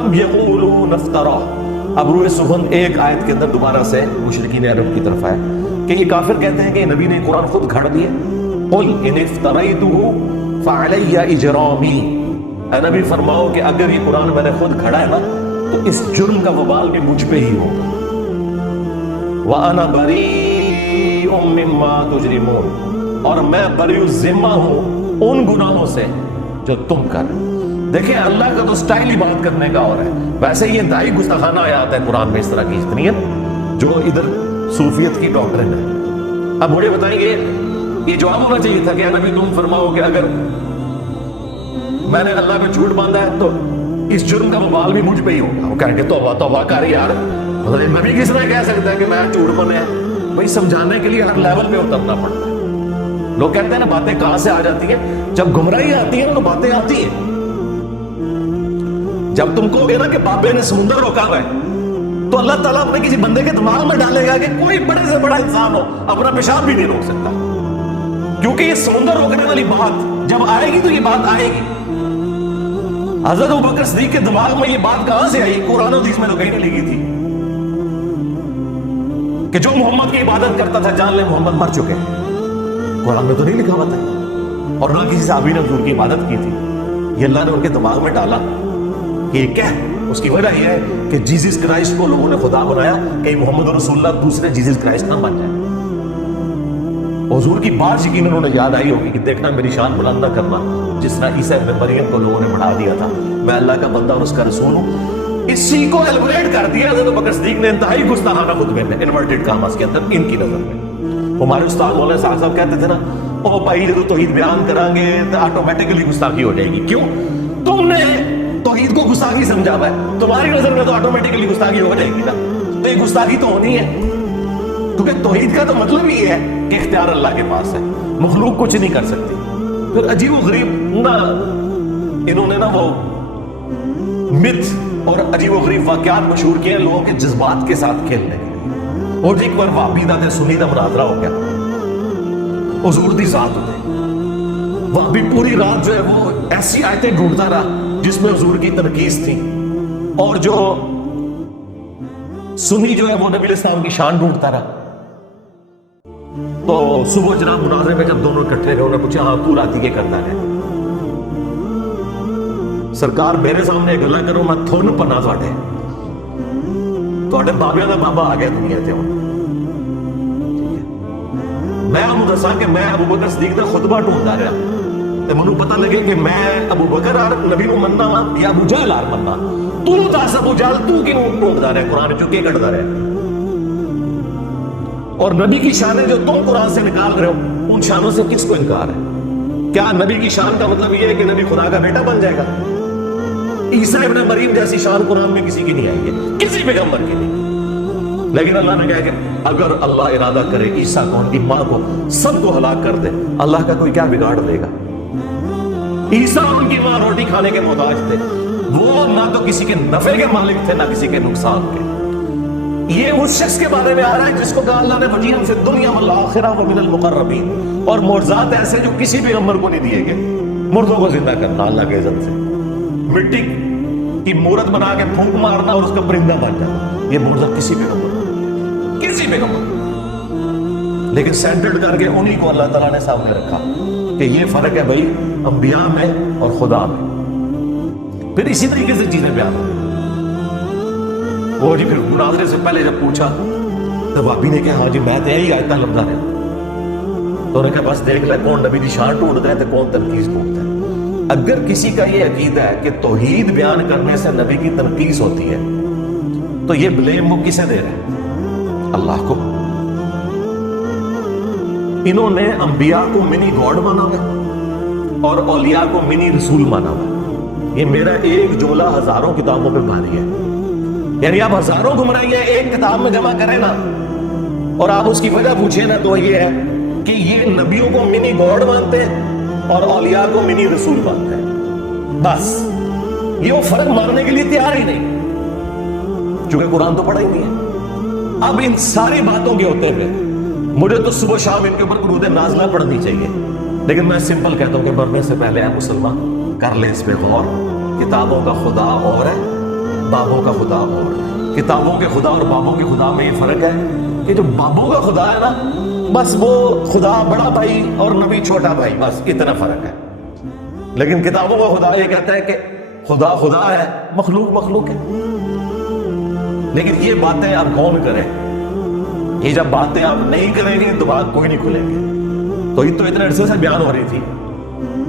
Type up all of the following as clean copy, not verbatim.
اب یقولون افترا، اب روئے سخن ایک آیت کے اندر دوبارہ سے مشرکین عرب کی طرف آئے کہ یہ کافر کہتے ہیں کہ نبی نے قرآن خود گھڑ دیا. قل ان افتریتہ فعلی اجرامی، اے نبی فرماؤ کہ اگر یہ قرآن میں نے خود گھڑا ہے نا تو اس جرم کا وبال بھی مجھ پہ ہی ہوگا. وَأَنَا بَرِيءٌ مِّمَّا تُجْرِمُونَ، اور میں بری ذمہ ہوں ان گناہوں سے جو تم کر رہے. دیکھیں اللہ کا تو سٹائل ہی بات کرنے کا اور ہے. ویسے یہ انتہائی گستاخانہ آیات ہے قرآن میں اس طرح کی اتنی ہے جو ادھر صوفیت کی ڈاکٹرن ہے. اب مجھے بتائیں گے یہ جواب ہونا چاہیے تھا کہ نبی تم فرماؤ کہ اگر میں نے اللہ پہ جھوٹ باندھا ہے تو اس جرم کا وبال بھی مجھ پہ ہی ہوگا. وہ کہیں گے توبہ توبہ کر یار، نبی کس نے کہہ سکتا ہے کہ میں جھوٹ بنے ہیں؟ بھائی سمجھانے کے لیے ہر لیول پہ اترنا پڑتا ہے. لوگ کہتے ہیں نا باتیں کہاں سے آ جاتی ہیں؟ جب گمراہی آتی ہے نا تو باتیں آتی ہیں. جب تم کہو گے نا کہ بابے نے سمندر روکا ہوا ہے تو اللہ تعالیٰ اپنے کسی بندے کے دماغ میں ڈالے گا کہ کوئی بڑے سے بڑا انسان ہو اپنا پیشاب بھی نہیں روک سکتا، کیونکہ یہ سمندر روکنے والی بات جب آئے گی تو یہ بات آئے گی. حضرت ابوبکر صدیق کے دماغ میں یہ بات کہاں سے آئی؟ قرآن و حدیث میں تو کہیں نہیں لکھی تھی کہ جو محمد کی عبادت کرتا تھا جان لے محمد مر چکے. قرآن میں تو نہیں لکھا ہوا تھا، اور نہ کسی صحابی نے حضور کی عبادت کی تھی. یہ اللہ نے ان کے دماغ میں ڈالا کہ یہ کیا ہے. اس کی وجہ یہ ہے کہ جیزس کرائسٹ کو لوگوں نے خدا بنایا کہ محمد رسول اللہ دوسرے جیزس کرائسٹ نہ بن جائے. حضور کی بات یقیناً انہوں نے یاد آئی ہوگی کہ دیکھنا میری شان بلند نہ کرنا، جس طرح عیسیٰ ابن مریم کو لوگوں نے بڑھا دیا تھا. میں اللہ کا بندہ اور اس کا رسول ہوں. اسی کو ایلیبریٹ کر دیا حضرت ابوبکر صدیق نے انتہائی گستاخانہ خطبے میں انورٹڈ کاماز کے اندر ان کی نظر میں. ہمارے استاد مولانا صاحب کہتے تھے نا او بھائی جب توحید بیان کریں گے تو آٹومیٹکلی گستاخی ہو جائے گی. کیوں؟ تم نے توحید کو گستاخی سمجھا ہوا ہے، تمہاری نظر میں تو آٹومیٹکلی گستاخی ہو جائے گی نا. تو یہ گستاخی تو ہونی ہے، کیونکہ توحید کا تو مطلب یہ ہے کہ اختیار اللہ کے پاس ہے، مخلوق کچھ نہیں کر سکتی. پھر عجیب و غریب نا انہوں نے نا وہ مت اور عجیب و غریب واقعات مشہور کیے ہیں لوگوں کے جذبات کے ساتھ کھیلنے کے لیے. اور ایک بار وہابی دا تے سنی دا مناظرہ ہو گیا، حضور دی ذات ہوتے وہابی پوری رات جو ہے وہ ایسی آیتیں ڈھونڈتا رہا جس میں حضور کی تنقیص تھی، اور جو سنی جو ہے وہ نبی علیہ السلام کی شان ڈھونڈتا رہا. تو صبح جناب مناظرے میں جب دونوں اکٹھے گئے انہوں نے پوچھا ہاں تو راتی کے کرتا ہے؟ سرکار میرے سامنے گلا کرو میں تھن پنا تھوڑے بابیاں دا بابا آ گیا دنیا تے. میں آپ دسا کہ میں ابوبکر صدیق دا خطبہ ڈھونڈتا رہا تے مینوں پتہ لگے کہ میں ابوبکر اور نبی نو مننا وا یا ابو جہل اور مننا. تو دس ابو جہل تو کیوں ڈھونڈتا رہا قرآن چوں کی کڈدا رہا؟ اور نبی کی شانیں جو تم قرآن سے نکال رہے ہو ان شانوں سے کس کو انکار ہے؟ کیا نبی کی شان کا مطلب یہ ہے کہ نبی خدا کا بیٹا بن جائے گا؟ عیسیٰ ابن مریم جیسی شان قرآن میں کسی کی نہیں آئی ہے، کسی پیغمبر کی نہیں. لیکن اللہ نے کہا کہ اگر اللہ ارادہ کرے عیسیٰ کو ان کی ماں کو سب کو ہلاک کر دے، اللہ کا کوئی کیا بگاڑ دے گا؟ عیسیٰ اور ان کی ماں روٹی کھانے کے محتاج تھے، وہ نہ تو کسی کے نفع کے مالک تھے نہ کسی کے نقصان کے. یہ اس شخص کے بارے میں آ رہا ہے جس کو کہا اللہ نے وجیہاً فی الدنیا والآخرہ ومن المقربین، اور معجزات ایسے جو کسی پیغمبر کو نہیں دیے گئے. مردوں کو زندہ کرنا اللہ کے عزت سے، مٹی کی مورت بنا کے پھونک مارنا اور اس کا پرندہ بن جانا، یہ معجزہ کسی پیغمبر. لیکن سینٹرڈ کر کے انہی کو اللہ تعالیٰ نے سامنے رکھا کہ یہ فرق ہے بھائی انبیاء میں اور خدا میں. پھر اسی طریقے سے چیزیں بیان ہوئی. وہ جی پھر مناظرے سے پہلے جب پوچھا تو وہابی نے کہا ہاں جی میں تو یہی آیتاں لفظاں رہا. تو انہوں نے کہا بس دیکھ لے کون نبی کی شان ڈھونڈتا ہے تو کون تنقیص ڈھونڈتا ہے. اگر کسی کا یہ عقیدہ ہے کہ توحید بیان کرنے سے نبی کی تنقیص ہوتی ہے تو یہ بلیم وہ کسے دے رہے ہیں؟ اللہ کو. انہوں نے انبیاء کو منی گاڈ مانا ہوا اور اولیاء کو منی رسول مانا ہوا. یہ میرا ایک جولا ہزاروں کتابوں پہ بھاری ہے. یعنی آپ ہزاروں گمراہیاں ایک کتاب میں جمع کریں نا اور آپ اس کی وجہ پوچھیں نا تو یہ ہے کہ یہ نبیوں کو منی گاڈ مانتے ہیں اور اولیاء کو منی رسول مانتے ہیں. بس یہ وہ فرق ماننے کے لیے تیار ہی نہیں، چونکہ قرآن تو پڑھا ہی نہیں ہے. اب ان ساری باتوں کے ہوتے ہوئے مجھے تو صبح شام ان کے اوپر درود نازلہ پڑھنی چاہیے، لیکن میں سمپل کہتا ہوں کہ مرنے سے پہلے اے مسلمان کر لیں اس پہ غور. کتابوں کا خدا اور ہے، بابوں کا خدا اور ہے. کتابوں کے خدا اور بابوں کے خدا میں یہ فرق ہے کہ جو بابوں کا خدا ہے نا، بس وہ خدا بڑا بھائی اور نبی چھوٹا بھائی، بس اتنا فرق ہے. لیکن کتابوں کا خدا یہ کہتا ہے کہ خدا خدا ہے، مخلوق مخلوق ہے. لیکن یہ باتیں آپ کون کریں؟ یہ جب باتیں آپ نہیں کریں گے تو بات کوئی نہیں کھلیں گے. توحید تو اتنے عرصے سے بیان ہو رہی تھی،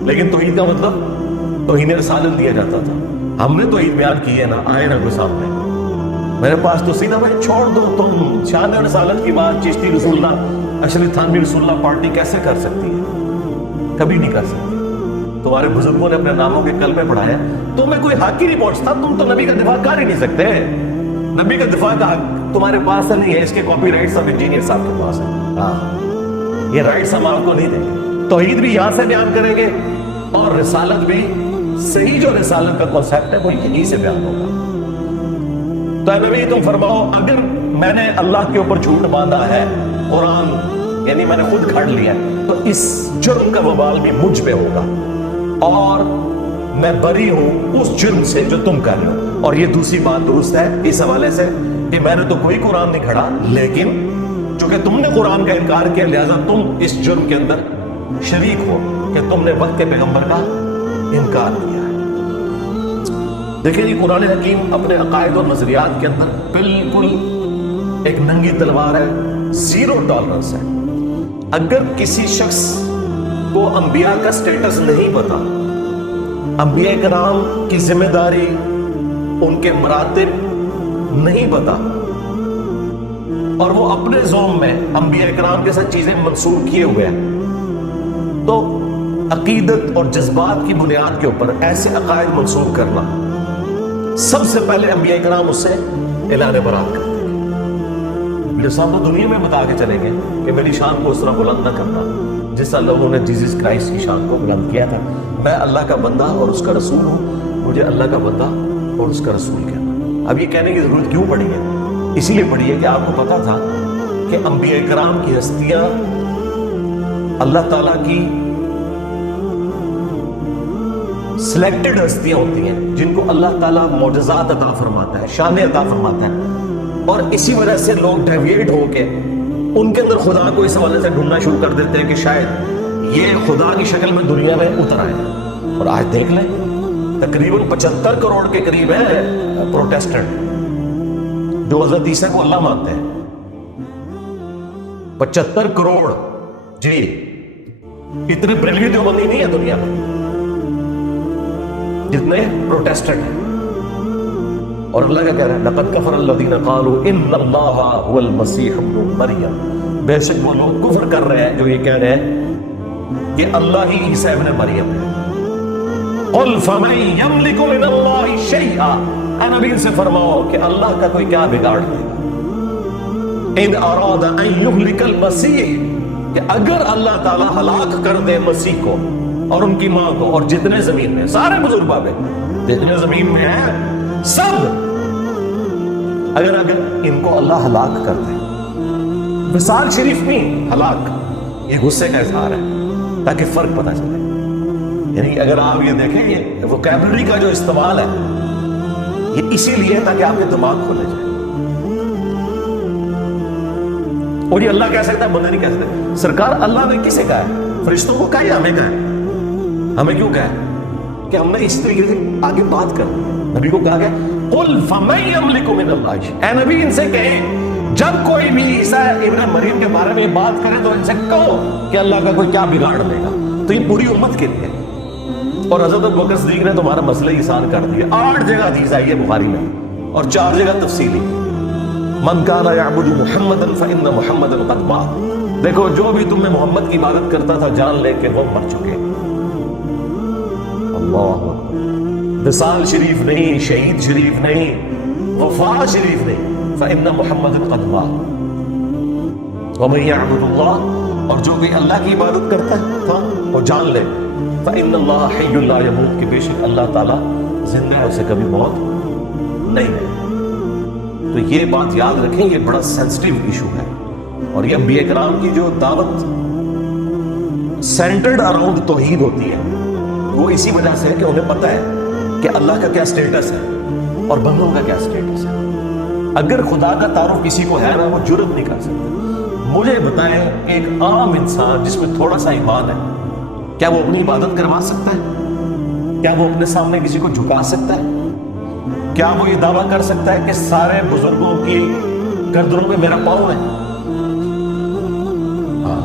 لیکن توحید کا مطلب توہین رسالت دیا جاتا تھا. ہم نے توحید بیان کی ہے نا، آئے نا کوئی سامنے میرے پاس تو سیدھا بھائی چھوڑ دو. تم شان رسالت کی بات چشتی رسول اللہ، اشرف تھانوی رسول اللہ پارٹی کیسے کر سکتی ہے؟ کبھی نہیں کر سکتی. تمہارے بزرگوں نے اپنے ناموں کے کلمے پڑھائے، تمہیں کوئی حق ہی نہیں پہنچتا. تم تو نبی کا دفاع کر ہی نہیں سکتے. نبی کا دفاع کا حق تمہارے پاس نہیں ہے، اس کے کاپی رائٹ سب انجینئر صاحب کے پاس ہے. ہاں، یہ رائٹس ہم آپ کو نہیں دیں گے. توحید بھی یہاں سے بیان کریں گے اور رسالت بھی صحیح جو رسالت کا کانسیپٹ ہے وہ یہیں سے بیان ہوگا. تو اے نبی تم فرماؤ، اگر میں نے اللہ کے اوپر جھوٹ باندھا ہے، قرآن یعنی میں نے خود کھڑ لیا ہے، تو اس جرم کا وبال بھی مجھ پہ ہوگا اور میں بری ہوں اس جرم سے جو تم کر رہے ہو. اور یہ دوسری بات درست ہے اس حوالے سے کہ میں نے تو کوئی قرآن نہیں کھڑا، لیکن چونکہ تم نے قرآن کا انکار کیا لہذا تم اس جرم کے اندر شریک ہو کہ تم نے وقت کے پیغمبر کا انکار کیا ہے. دیکھیں یہ قرآن حکیم اپنے عقائد اور نظریات کے اندر بالکل ایک ننگی تلوار ہے، زیرو ٹالرنس ہے. اگر کسی شخص کو انبیاء کا سٹیٹس نہیں پتا، انبیاء کرام کی ذمہ داری، ان کے مراتب نہیں پتا، اور وہ اپنے ذوم میں انبیاء کرام کے ساتھ چیزیں منسوخ کیے ہوئے ہیں، تو عقیدت اور جذبات کی بنیاد کے اوپر ایسے عقائد منسوخ کرنا، سب سے پہلے انبیاء کرام اس سے اعلان برات کرتے ہیں. میرے سامنے دنیا میں بتا کے چلیں گے کہ میری شان کو اس طرح بلند نہ کرنا جس طرح لوگوں نے جیسس کرائسٹ کی شان کو بلند کیا تھا. میں اللہ کا بندہ اور اس کا رسول ہوں، مجھے اللہ کا بندہ اور اس کا رسول کہنا. اب یہ کہنے کی ضرورت کیوں پڑی ہے؟ اسی لیے پڑی ہے کہ آپ کو پتا تھا کہ انبیاء کرام کی ہستیاں اللہ تعالیٰ کی سلیکٹڈ ہستیاں ہوتی ہیں جن کو اللہ تعالیٰ معجزات عطا فرماتا ہے، شان عطا فرماتا ہے، اور اسی وجہ سے لوگ ڈیویٹ ہو کے ان کے اندر خدا کو اس حوالے سے ڈھونڈنا شروع کر دیتے ہیں کہ شاید یہ خدا کی شکل میں دنیا میں اتر آئے. اور آج دیکھ لیں تقریباً 75 کروڑ کے قریب ہے پروٹیسٹنٹ جو حضرت عیسیٰ کو اللہ مانتے ہیں. 75 کروڑ، جی اتنے بریلوی دیوبندی نہیں ہے دنیا میں جتنے پروٹیسٹنٹ ہیں. اور اللہ کیا کہہ رہا ہے؟ لقد کفر الذین قالوا ان اللہ هو المسیح ابن مریم. بے شک وہ لوگ کفر کر رہے ہیں جو یہ کہہ رہے ہیں کہ اللہ ہی عیسیٰ ابن مریم ہے. قل فمن یملک من اللہ شیئا، اے نبی سے فرماؤ کہ اللہ کا کوئی کیا بگاڑ دے گا. ان اراد ان یہلک المسیح، کہ اگر اللہ تعالیٰ ہلاک کر دے مسیح کو اور ان کی ماں کو اور جتنے زمین میں سارے بزرگ بابے جتنے زمین میں ہیں سب، اگر ان کو اللہ ہلاک کر دے، وصال شریف نہیں ہلاک، یہ غصے کا اظہار ہے تاکہ فرق پتہ چلے. یعنی اگر آپ یہ دیکھیں یہ ووکیبلری کا جو استعمال ہے یہ اسی لیے تاکہ آپ کے دماغ کھولے جائے. اور یہ اللہ کہہ سکتا ہے، بندہ نہیں کہہ سکتا. سرکار اللہ نے کسے کہا ہے؟ فرشتوں کو کہا یا ہمیں کہا ہے؟ ہمیں کیوں کہا ہے؟ کہ ہم نے اس طریقے سے آگے بات کر نبی کو کہا گیا قل فمن یملک من اللہ. اے نبی ان سے کہیں جب کوئی بھی عیسیٰ ابن مریم کے بارے میں بات کرے تو ان سے کہو کہ اللہ کا کوئی کیا بگاڑ لے گا. تو یہ پوری امت کے لیے. اور حضرت ابوبکر صدیق نے تمہارا مسئلہ آسان کر دیا. 8 جگہ حدیث آئی ہے بخاری میں اور 4 جگہ تفصیلی. من کان یعبد محمدا فإن محمدا قد مات. دیکھو جو بھی تم میں محمد کی عبادت کرتا تھا جان لے کہ وہ مر چکے. اللہ وصال شریف نہیں، شہید شریف نہیں، وفا شریف نہیں، فإن محمدا قد مات. ومن یعبد اللہ، اور جو بھی اللہ کی عبادت کرتا تھا وہ جان لے فإن اللہ حی لا یموت، کہ بے شک اللہ تعالیٰ زندہ ہے، اسے کبھی موت نہیں ہے. تو یہ بات یاد رکھیں، یہ بڑا سینسٹیو ایشو ہے. اور یہ انبیاء کرام کی جو دعوت سینٹرڈ اراؤنڈ توحید ہوتی ہے وہ اسی وجہ سے کہ انہیں پتہ ہے کہ اللہ کا کیا سٹیٹس ہے اور بندوں کا کیا سٹیٹس ہے. اگر خدا کا تعارف کسی کو ہے نا وہ جرت نہیں کر سکتا. مجھے بتائیں ایک عام انسان جس میں تھوڑا سا ایمان ہے کیا وہ اپنی عبادت کروا سکتا ہے؟ کیا وہ اپنے سامنے کسی کو جھکا سکتا ہے؟ کیا وہ یہ دعویٰ کر سکتا ہے کہ سارے بزرگوں کی گردنوں میں میرا پاؤں ہے؟ ہاں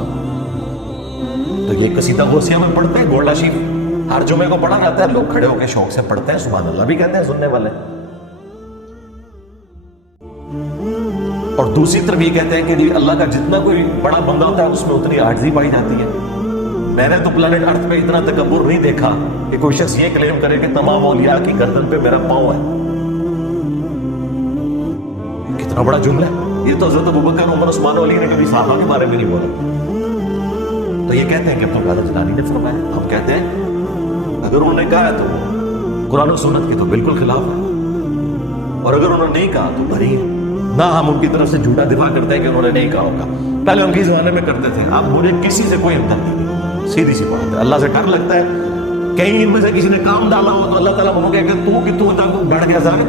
تو یہ قصیدہ غوثیہ میں پڑھتے ہیں, گولڈا شریف ہر جمعے کو پڑھا جاتا ہے, لوگ کھڑے ہو کے شوق سے پڑھتے ہیں, سبحان اللہ بھی کہتے ہیں سننے والے. اور دوسری طرف یہ کہتے ہیں کہ جی اللہ کا جتنا کوئی بڑا بندہ ہوتا ہے اس میں اتنی عاجزی پائی جاتی ہے. میں نے تو پلانٹ ارتھ پہ اتنا تکبر نہیں دیکھا کہ کوئی شخص یہ کلیم کرے کہ تمام اولیاء کی گردن پہ میرا پاؤں ہے. کتنا بڑا جملہ ہے. یہ تو حضرت ابوبکر, عمر, عثمان و علی نے کبھی صحابہ کے بارے میں نہیں بولا. تو یہ کہتے ہیں کہ عبدالقادر جیلانی نے فرمایا. ہم کہتے ہیں اگر انہوں نے کہا ہے تو قرآن و سنت کے تو بالکل خلاف ہے, اور اگر انہوں نے نہیں کہا تو بری ہے. نہ ہم ان کی طرف سے جھوٹا دفاع کرتے ہیں کہ انہوں نے نہیں کہا ہوگا. پہلے ہم کس زمانے میں کرتے تھے. اب مجھے کسی سے کوئی ہمدردی نہیں, سیدھی سی بات ہے. اللہ سے ڈر لگتا ہے کہیں ان میں سے کسی نے کام ڈالا ہو تو اللہ تعالیٰ وہ کہے کہ تو کہ تو ڈر گیا سارے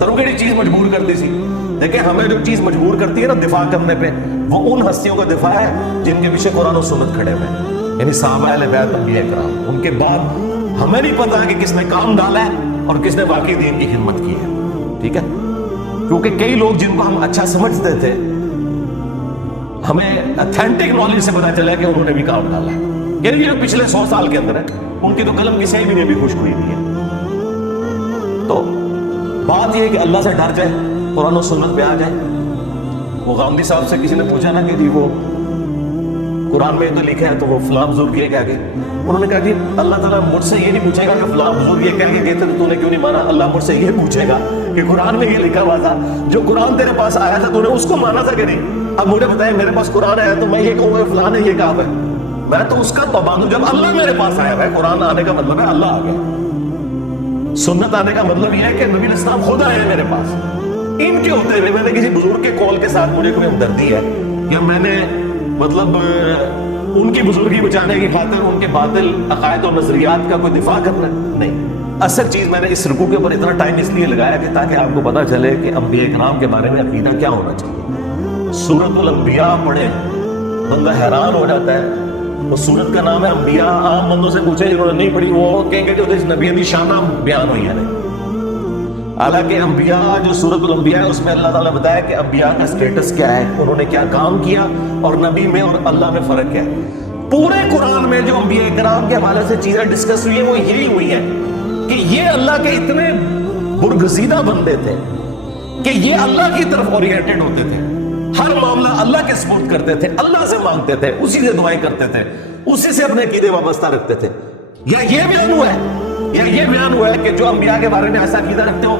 تروں کیڑی چیز مجبور کرتی سی. دیکھیں ہمیں جو چیز مجبور کرتی ہے نا دفاع کرنے پہ, وہ ان ہستیوں کا دفاع ہے جن کے پیچھے قرآن و سنت کھڑے ہوئے ہیں, یعنی صحابہ اہل بیت انبیاء کرام. ان کے بعد ہمیں نہیں پتا کہ کس نے کام ڈالا ہے اور کس نے واقعی دین کی خدمت کی ہے. ٹھیک ہے, کیونکہ کئی لوگ جن کو ہم اچھا سمجھتے تھے ہمیں اتھینٹک نالج سے پتا چلا کہ انہوں نے بھی کام ڈالا ہے. یعنی جو پچھلے 100 سال کے اندر ہے ان کی تو قلم کسی بھی نہیں ابھی خشک ہوئی نہیں ہے. تو بات یہ ہے کہ اللہ سے ڈر جائے, قرآن و سنت پہ آ جائے. وہ غامدی صاحب سے کسی نے پوچھا نا کہ جی وہ قرآن میں تو لکھا ہے تو وہ فلاں بزرگ یہ کہہ گئے. انہوں نے کہا کہ اللہ تعالیٰ مجھ سے یہ نہیں پوچھے گا کہ فلاں بزرگ یہ کہہ کے گئے تھے تو نے کیوں نہیں مانا. اللہ مجھ سے یہ پوچھے گا کہ قرآن میں یہ لکھا ہوا تھا, جو قرآن تیرے پاس آیا تھا تو نے اس کو مانا تھا کہ نہیں. اب مجھے بتائیں میرے پاس قرآن آیا تو میں یہ کہوں گا فلاں نے یہ کہا ہے, میں تو اس کا پابند ہوں. جب اللہ میرے پاس آیا ہے, قرآن آنے کا مطلب ہے اللہ آ گیا. سنت آنے کا مطلب یہ ہے کہ نبی اسلام خود آئے میرے پاس. ان کے ہوتے ہوئے میں نے کسی بزرگ کے قول کے ساتھ مجھے کوئی ہمدردی ہے یا میں نے مطلب ان کی بزرگی بچانے کی خاطر ان کے باطل عقائد اور نظریات کا کوئی دفاع کرنا نہیں. اصل چیز میں نے اس رکوع کے اوپر اتنا ٹائم اس لیے لگایا کہ تاکہ آپ کو پتا چلے کہ انبیاء کرام کے بارے میں عقیدہ کیا ہونا چاہیے. سورۃ الانبیاء پڑھے بندہ حیران ہو جاتا ہے. وہ سورت کا نام ہے انبیاء. عام بندوں سے پوچھے جنہوں نے نہیں پڑھی وہ کہیں گے جو اس نبی دی شانہ بیان ہوئی ہے. حالانکہ انبیاء جو سورۃ الانبیاء ہے اس میں اللہ تعالیٰ بتایا کہ انبیاء کا سٹیٹس کیا ہے, انہوں نے کیا کام کیا, اور نبی میں اور اللہ میں فرق کیا ہے. پورے قرآن میں جو انبیاء کرام کے حوالے سے چیزیں ڈسکس ہوئی ہیں وہ یہی ہوئی ہیں کہ یہ اللہ کے اتنے برگزیدہ بندے تھے کہ یہ اللہ کی طرف اورینٹڈ ہوتے تھے. ہر معاملہ اللہ کے سپورٹ کرتے تھے, اللہ سے مانگتے تھے, اسی سے دعائیں کرتے تھے, اسی سے اپنے عقیدے وابستہ رکھتے تھے. یا یہ بیان ہوا ہے کہ جو انبیاء کے بارے میں ایسا عقیدہ رکھتے ہو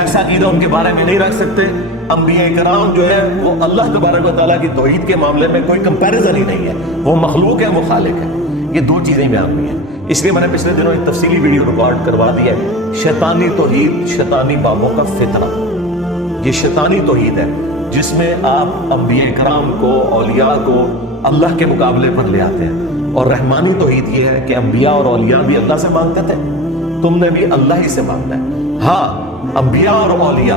ایسا عقیدہ ان کے بارے میں نہیں رکھ سکتے. انبیاء کرام جو ہے وہ اللہ تبارک و تعالیٰ کی توحید کے معاملے میں کوئی کمپیریزن ہی نہیں ہے. وہ مخلوق ہے, وہ خالق ہے. یہ دو چیزیں بیان ہوئی ہیں. اس لیے میں نے پچھلے دنوں ایک تفصیلی ویڈیو ریکارڈ کروا دی ہے, شیطانی توحید, شیطانی بابوں کا فتنہ. یہ شیطانی توحید ہے جس میں آپ انبیاء کرام کو, اولیاء کو اللہ کے مقابلے پر لے آتے ہیں. اور رحمانی توحید یہ ہے کہ انبیاء اور اولیاء بھی اللہ سے مانگتے تھے, تم نے بھی اللہ ہی سے مانگنا ہے. ہاں انبیاء اور اولیاء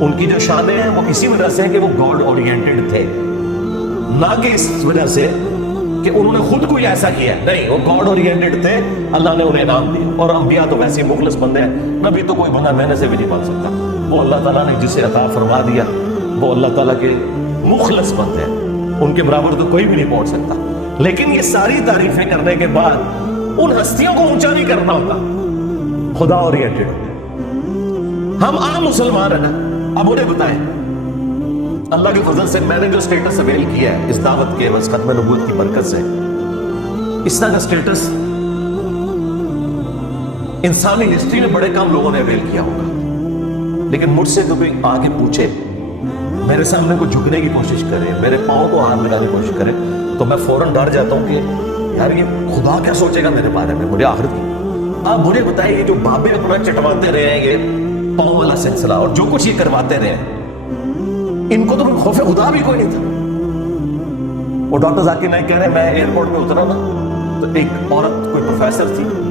ان کی جو شانیں ہیں وہ اسی وجہ سے کہ وہ گاڈ اورینٹڈ تھے, نہ کہ اس وجہ سے کہ انہوں نے خود کوئی ایسا کیا. نہیں, وہ گاڈ اورینٹڈ تھے, اللہ نے انہیں انعام دیا. اور انبیاء تو ویسے مخلص بندے ہیں, نبی تو کوئی بندہ محنت سے بھی نہیں مانگ سکتا. وہ اللہ تعالیٰ نے جسے عطا فرما دیا وہ اللہ تعالیٰ کے مخلص بندے ہیں, ان کے برابر تو کوئی بھی نہیں پہنچ سکتا. لیکن یہ ساری تعریفیں کرنے کے بعد ان ہستیوں کو اونچا نہیں کرنا ہوتا, خدا اورینٹڈ ہوتے ہیں. ہم عام مسلمان ہیں نا. اب مجھے بتائیں اللہ کے فضل سے میں نے جو سٹیٹس اویل کیا ہے اس دعوت کے بس ختم نبوت کی برکت سے, اس طرح کا سٹیٹس انسانی ہسٹری میں بڑے کم لوگوں نے اویل کیا ہوگا. لیکن مجھ سے کبھی آگے پوچھے, میرے سامنے کو جھکنے کی کوشش کرے, میرے پاؤں کو ہاتھ لگانے کی کوشش کرے, تو میں فوراً ڈر جاتا ہوں کہ یار یہ خدا کیا سوچے گا میرے بارے میں, مجھے آخرت کی. آپ مجھے بتائیں یہ جو بابے اپنا چٹواتے رہے ہیں یہ پاؤں والا سلسلہ اور جو کچھ یہ کرواتے رہے ان کو تو خوف خدا بھی کوئی نہیں تھا. وہ ڈاکٹر ذاکر نائک کہہ رہے ہیں میں ایئرپورٹ پہ اترا نا تو ایک عورت کوئی پروفیسر تھی,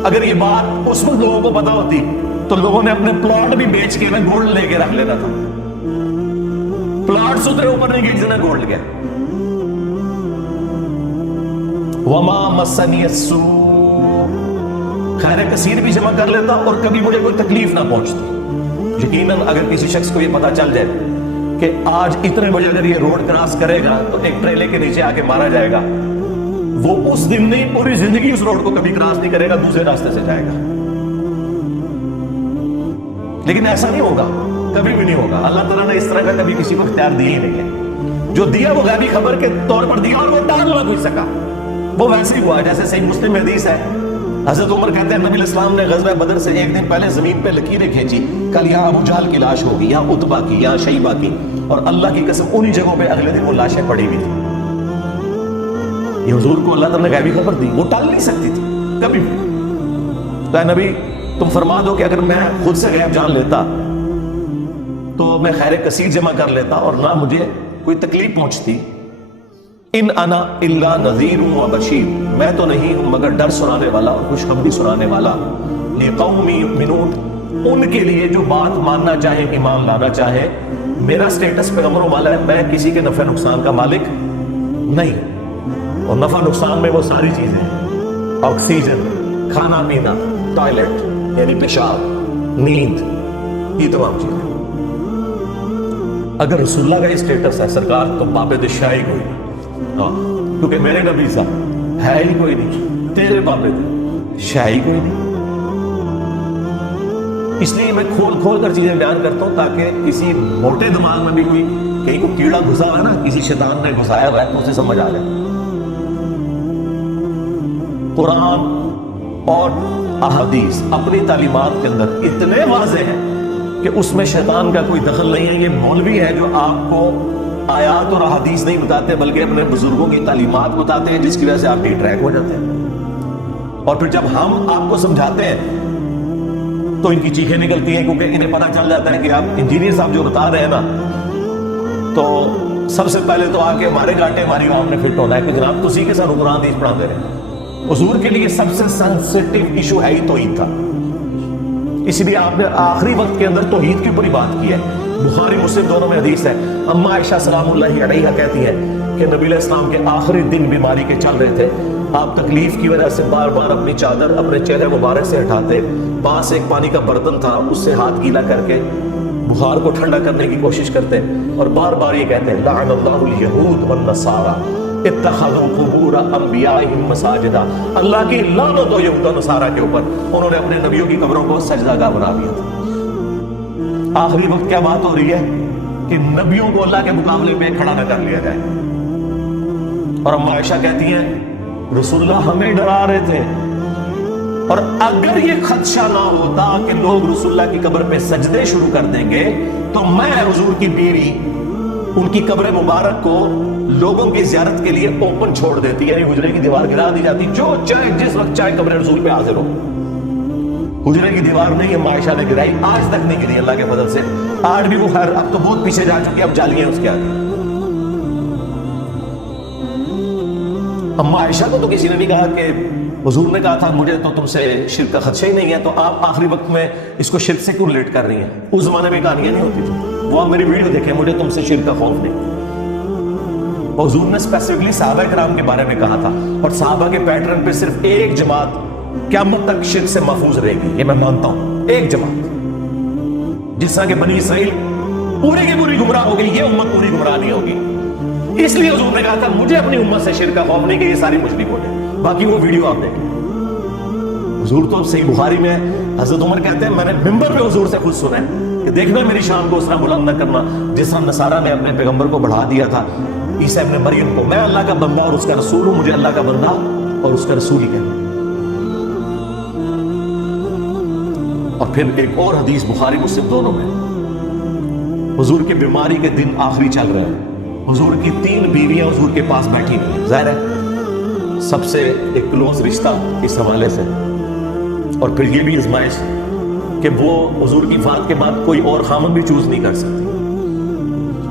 تو اگر یہ بات اس وقت لوگوں کو پتا ہوتی تو لوگوں نے اپنے پلاٹ بھی بیچ کے گولڈ لے کے رکھ لینا تھا. پلاٹ سترے اوپر نہیں گئے جنہیں گولڈ گیا. وما مسنی السوء، خیر کثیر بھی جمع کر لیتا اور کبھی مجھے کوئی تکلیف نہ پہنچتی. یقیناً اگر کسی شخص کو یہ پتا چل جائے کہ آج اتنے بجے اگر یہ روڈ کراس کرے گا تو ایک ٹریلے کے نیچے آ کے مارا جائے گا، وہ اس دن نہیں پوری زندگی اس روڈ کو کبھی کراس نہیں کرے گا، دوسرے راستے سے جائے گا. لیکن ایسا نہیں ہوگا، کبھی بھی نہیں ہوگا. اللہ تعالیٰ نے اس طرح کا کبھی کسی کو اختیار دیا ہی نہیں ہے. جو دیا وہ غیبی خبر کے طور پر دیا اور وہ ٹال نہ کوئی سکا. وہ ویسے ہی ہوا جیسے صحیح مسلم میں حدیث ہے، حضرت عمر کہتے ہیں نبی علیہ السلام نے غزوہ بدر سے ایک دن پہلے زمین پہ لکیریں کھینچی، کل یہاں ابو جہل کی لاش ہوگی، یہاں عتبہ کی، یہاں شیبہ کی، اور اللہ کی قسم انہی جگہوں پہ اگلے دن وہ لاشیں پڑی ہوئی تھی. یہ حضور کو اللہ تعالیٰ نے غیبی خبر دی، وہ ٹال نہیں سکتی تھی کبھی بھی. تو اے نبی تم فرما دو کہ اگر میں خود سے غیب جان لیتا تو میں خیر کثیر جمع کر لیتا اور نہ مجھے کوئی تکلیف پہنچتی. ان انا الا نذیر و بشیر، میں تو نہیں ہوں مگر ڈر سنانے والا اور خوشخبری سنانے والا. لقوم یؤمنون، ان کے لیے جو بات ماننا چاہے، ایمان لانا چاہے. میرا سٹیٹس پیغمبروں والا ہے، میں کسی کے نفع نقصان کا مالک نہیں. اور نفع نقصان میں وہ ساری چیزیں، آکسیجن، کھانا پینا، ٹوائلٹ یعنی پیشاب، نیند، یہ تمام چیزیں. اگر رسول اللہ کا یہ سٹیٹس ہے سرکار تو بابے دشائی کوئی نہیں. کیونکہ میرے نبی صاحب ہے ہی کوئی نہیں، تیرے بابے دے شاہی کوئی نہیں. اس لیے میں کھول کھول کر چیزیں بیان کرتا ہوں تاکہ کسی موٹے دماغ میں بھی کوئی کہیں کو کیڑا گھسا ہوا ہے نا، کسی شیطان نے گھسایا ہوا ہے تو اسے سمجھ آ جائے. قرآن اور احادیث اپنی تعلیمات کے اندر اتنے واضح ہیں کہ اس میں شیطان کا کوئی دخل نہیں ہے. یہ مولوی ہے جو آپ کو آیات اور احادیث نہیں بتاتے بلکہ اپنے بزرگوں کی تعلیمات بتاتے ہیں، جس کی وجہ سے آپ ڈی ٹریک ہو جاتے ہیں. اور پھر جب ہم آپ کو سمجھاتے ہیں تو ان کی چیخیں نکلتی ہیں، کیونکہ انہیں پتہ چل جاتا ہے کہ آپ انجینئر صاحب جو بتا رہے ہیں نا، تو سب سے پہلے تو آ کے ہمارے گاٹے ہماری عوام نے فٹ ہونا ہے کہ جناب تسی کے ساتھ قرآن حدیث پڑھا دے رہے ہیں. حضور کے لیے سب سے سینسٹیو ایشو ہے ہی توحید کا، اس لیے آپ نے آخری وقت کے اندر توحید کے اوپر ہی بات کی ہے. بخاری مسلم دونوں میں حدیث ہے. اما عائشہ سلام اللہ علیہا کہتی ہے کہ نبی علیہ السلام کے آخری دن بیماری کے چل رہے تھے. آپ تکلیف کی وجہ سے بار بار اپنی چادر اپنے چہرے مبارک سے ہٹاتے، پاس ایک پانی کا برتن تھا اس سے ہاتھ گیلا کر کے بخار کو ٹھنڈا کرنے کی کوشش کرتے اور بار بار یہ کہتے ہیں لعن اللہ الیہود والنصارى اتخذوا قبور انبیائہم مساجدا. اللہ کی لعنت ہو یہود و نصارہ کے اوپر، انہوں نے اپنے نبیوں کی قبروں کو سجدہ گاہ بنا دیا تھا. آخری وقت کیا بات ہو رہی ہے کہ نبیوں کو اللہ کے مقابلے میں کھڑا نہ کر لیا جائے. اور اما عائشہ کہتی ہیں رسول اللہ ہمیں ڈرا رہے تھے، اور اگر یہ خدشہ نہ ہوتا کہ لوگ رسول اللہ کی قبر پہ سجدے شروع کر دیں گے تو میں حضور کی بیوی ان کی قبر مبارک کو لوگوں کی زیارت کے لیے اوپن چھوڑ دیتی، یعنی حجرے کی دیوار گرا دی جاتی، جو چاہے جس وقت چاہے قبر رسول پہ حاضر ہو. حجرے کی دیوار نہیں اما عائشہ نے گرائی، آج تک نہیں گری اللہ کے فضل سے. آج بھی وہ خیر اب تو بہت پیچھے جا چکی، اب جالی ہیں اس کے آگے. اما عائشہ کو تو کسی نے نہیں کہا کہ حضور نے کہا تھا مجھے تو تم سے شرک کا خدشہ ہی نہیں ہے، تو آپ آخری وقت میں اس کو شرک سے کیوں ریلیٹ کر رہی ہیں؟ اس زمانے میں کہانیاں نہیں ہوتی تھی. وہ میری ویڈیو دیکھیں، مجھے تم سے شرک کا خوف نہیں. حضور نے اسپیسیفکلی صحابہ کرام کے بارے میں کہا تھا، اور صحابہ کے پیٹرن پہ صرف ایک جماعت قیامت تک شرک سے محفوظ رہے گی، یہ میں مانتا ہوں. ایک جماعت جس طرح کہ بنی اسرائیل پوری کی پوری گمراہ ہو گئی، یہ امت پوری گمراہ نہیں ہوگی. اس لیے حضور نے کہا تھا مجھے اپنی امت سے شرک کا خوف نہیں کہ یہ ساری مشرک ہو جائے. باقی وہ ویڈیو آپ دیکھیں. حضور تو صحیح بخاری میں حضرت عمر کہتے ہیں میں نے ممبر پہ حضور سے خود سنا ہے کہ دیکھنا میری شان کو اس طرح بلند نہ کرنا جس طرح نصارہ نے اپنے پیغمبر کو بڑھا دیا تھا عیسیٰ ابن مریم کو. میں اللہ کا بندہ اور اس کا رسول ہوں، مجھے اللہ کا بندہ اور اس کا رسول ہی کہنا. اور پھر ایک اور حدیث بخاری مسلم دونوں میں، حضور کی بیماری کے دن آخری چل رہے ہیں، حضور کی 3 بیویاں حضور کے پاس بیٹھی ہوئی. ظاہر ہے سب سے ایک کلوز رشتہ اس حوالے سے. اور پھر یہ بھی آزمائش کہ وہ حضور کی وفات کے بعد کوئی اور خامن بھی چوز نہیں کر سکتی.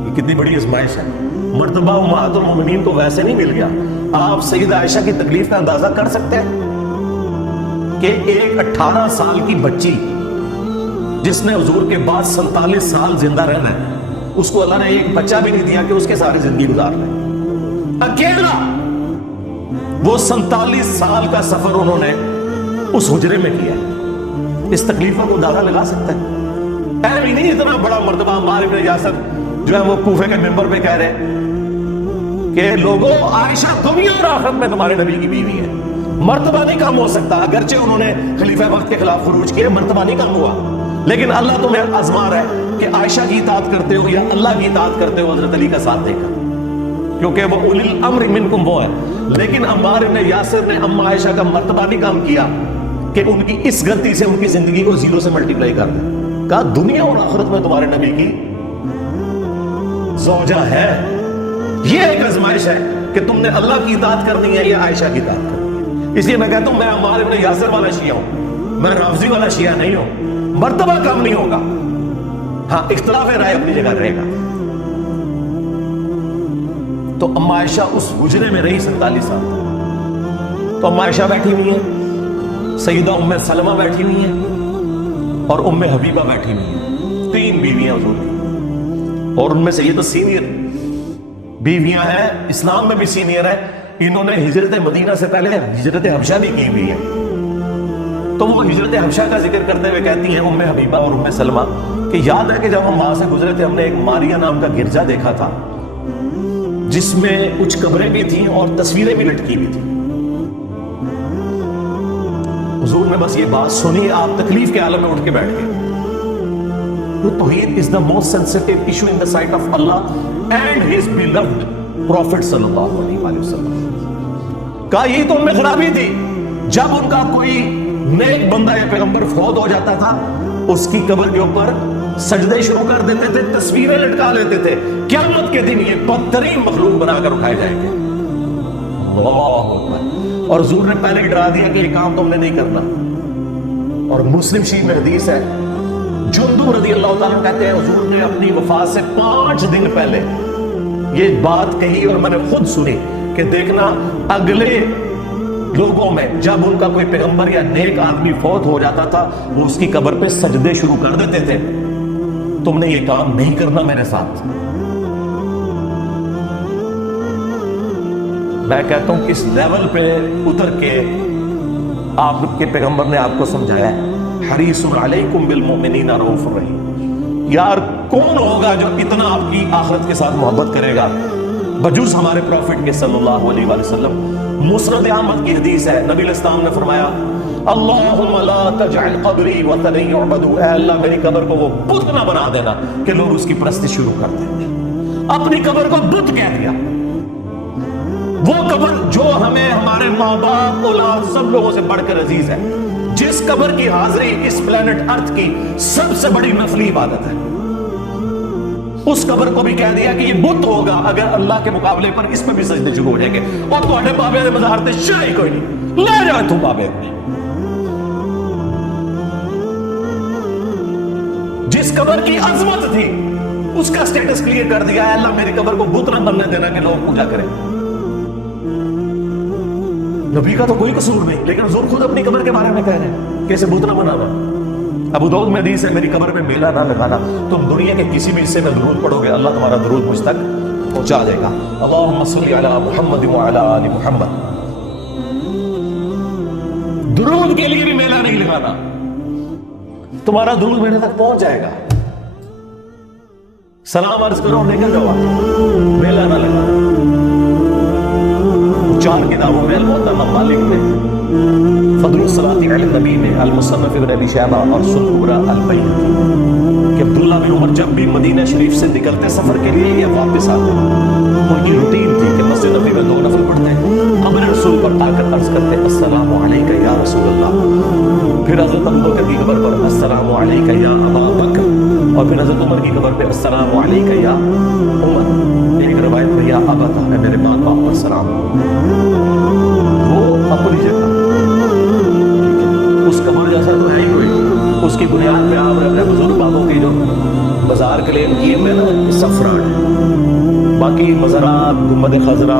یہ کتنی بڑی آزمائش ہے. مرتبہ امہات المومنین کو ویسے نہیں مل گیا. آپ سیدہ عائشہ کی تکلیف کا اندازہ کر سکتے ہیں. کہ ایک 18 سال کی بچی جس نے حضور کے بعد 47 سال زندہ رہنا ہے، اس کو اللہ نے ایک بچہ بھی نہیں دیا کہ اس کے ساری زندگی گزار لے، اکیلا وہ 47 سال کا سفر انہوں نے اس حجرے میں کیا۔ اس تکلیفوں کو اندازہ لگا سکتا ہے؟ اہم نہیں اتنا بڑا مرتبہ عمار بن یاسر جو ہے وہ کوفے کے منبر پہ کہہ رہے کہ لوگوں، عائشہ دنیا اور آخرت میں تمہارے نبی کی بیوی ہے، مرتبہ نہیں کم ہو سکتا۔ اگرچہ انہوں نے خلیفہ وقت کے خلاف خروج کیا، مرتبہ نہیں کم ہوا، لیکن اللہ تمہیں آزما رہا ہے کہ عائشہ کی اطاعت کرتے ہو یا اللہ کی اطاعت کرتے ہو حضرت علی کا ساتھ دے کر، کیونکہ وہ اولی الامر منکم وہ ہے۔ لیکن عمار بن یاسر نے اما عائشہ کا مرتبہ نہیں کم کیا کہ ان کی اس غلطی سے ان کی زندگی کو 0 سے ملٹیپلائی کر دیں۔ کہا دنیا اور آخرت میں تمہارے نبی کی زوجہ ہے۔ یہ ایک آزمائش ہے کہ تم نے اللہ کی اطاعت کرنی ہے یا عائشہ کی اطاعت کرنی ہے۔ اس لیے میں کہتا ہوں میں عمار بن یاسر والا شیعہ ہوں، میں رافضی والا شیعہ نہیں ہوں۔ مرتبہ کم نہیں ہوگا، ہاں اختلاف رائے اپنی جگہ رہے گا۔ تو اما عائشہ اس حجرے میں رہی 47 سال، تو اما عائشہ بیٹھی ہوئی ہیں، سیدہ ام سلمہ بیٹھی ہوئی ہیں، اور ام حبیبہ بیٹھی ہوئی ہیں، 3 بیویاں حضور کی، اور ان میں سے یہ تو سینئر بیویاں ہیں، اسلام میں بھی سینئر ہے۔ انہوں نے ہجرت مدینہ سے پہلے ہجرت حبشہ بھی کی ہوئی ہے۔ تو وہ ہجرت حبشہ کا ذکر کرتے ہوئے کہتی ہیں ام حبیبہ اور ام سلمہ کہ یاد ہے کہ جب ہم وہاں سے گزرے تھے، ہم نے ایک ماریا نام کا گرجا دیکھا تھا جس میں کچھ قبریں بھی تھیں اور تصویریں بھی لٹکی ہوئی تھیں۔ حضور نے بس یہ بات سنی، آپ تکلیف کے عالم میں اٹھ کے بیٹھ گئے۔ توحید is the most sensitive issue in the sight of Allah and his beloved Prophet صلی اللہ علیہ وسلم۔ کہا یہی تو ان میں خرابی تھی، جب ان کا کوئی نیک بندہ یا پیغمبر فوت ہو جاتا تھا، اس کی قبر کے اوپر سجدے شروع کر دیتے تھے، تصویریں لٹکا لیتے تھے۔ قیامت کے دن یہ بدترین مخلوق بنا کر اٹھائے جائیں گے۔ اللہ اکبر۔ اور حضور نے پہلے ہی ڈرا دیا کہ یہ کام تم نے نہیں کرنا۔ اور مسلم شریف میں حدیث ہے، جندب رضی اللہ تعالیٰ کہتے ہیں حضور نے اپنی وفات سے 5 دن پہلے یہ بات کہی، اور میں نے خود سنی کہ دیکھنا اگلے لوگوں میں جب ان کا کوئی پیغمبر یا نیک آدمی فوت ہو جاتا تھا، وہ اس کی قبر پہ سجدے شروع کر دیتے تھے۔ تم نے یہ کام نہیں کرنا میرے ساتھ۔ میں کہتا ہوں کس لیول پہ اتر کے آپ کے پیغمبر نے آپ کو سمجھایا ہے، حریص علیکم بالمؤمنین رؤوف الرحیم۔ یار کون ہوگا جو اتنا آپ کی آخرت کے ساتھ محبت کرے گا بجوز ہمارے پروفٹ کے صلی اللہ علیہ وآلہ وسلم۔ مسند احمد کی حدیث ہے، نبی علیہ السلام نے فرمایا اللہم لا تجعل قبری وطن یعبد، اے اللہ میری قبر کو وہ بت نہ بنا دینا کہ لوگ اس کی پرستش شروع کر دیں۔ اپنی قبر کو بت کہہ دیا۔ وہ قبر جو ہمیں ہمارے ماں باپ اولاد سب لوگوں سے بڑھ کر عزیز ہے، جس قبر کی حاضری اس پلانٹ ارتھ کی سب سے بڑی نفلی عبادت ہے، اس قبر کو بھی کہہ دیا کہ یہ بت ہوگا اگر اللہ کے مقابلے پر اس میں بھی سجدے شروع ہو جائیں گے۔ اور تھوڑے بابے نے مزار تے شاہی کوئی نہیں، لے جائے تو بابے میں جس قبر کی عظمت تھی اس کا سٹیٹس کلیئر کر دیا ہے، اللہ میری قبر کو بت نہ بننے دینا کہ لوگ پوجا کریں۔ نبی کا تو کوئی قصور نہیں، لیکن حضور خود اپنی قبر کے بارے میں کہہ رہے ہیں کہ اسے بت نہ بنانا۔ ابو داؤد میں حدیث ہے میری قبر پہ میلہ نہ لگانا، تم دنیا کے کسی بھی حصے میں درود پڑھو گے اللہ تمہارا درود مجھ تک پہنچا دے گا۔ اللہم صلی علی محمد وعلی آل محمد۔ درود کے لیے بھی میلہ نہیں لگانا، تمہارا درود میرے تک پہنچ جائے گا۔ سلام عرض کرو نکل جاؤ، میلہ نہ لگانا۔ 4 کتابوں میں المعطا مالک میں، فضل الصلاۃ علی النبی میں، المصنف ابن ابی شیبہ اور سنن کبری البیہقی کہ عبداللہ بن عمر جب بھی مدینہ شریف سے نکلتے سفر کے لیے یا واپس آتے، ان کی روٹین تھی کہ مسجد نبوی میں 2 نفل پڑھتے، قبر رسول پر آ کر عرض کرتے السلام علیک یا رسول اللہ، پھر حضرت ابوبکر کی قبر پر السلام علیک یا ابا بکر، اور پھر حضرت عمر کی قبر پہ السلام علیک یا عمر، ایک روایت میں یا ابا ہے میرے ماں باپ پر سلام۔ وہ اپنی جگہ اس قبر جیسا تو ہے ہی کوئی، اس کی بنیاد پہ آپ اپنے بزرگ بابوں کی جو مزار کلیم کیے میں نا سب فراڈ ہے۔ باقی مزارات، گنبد خضرا،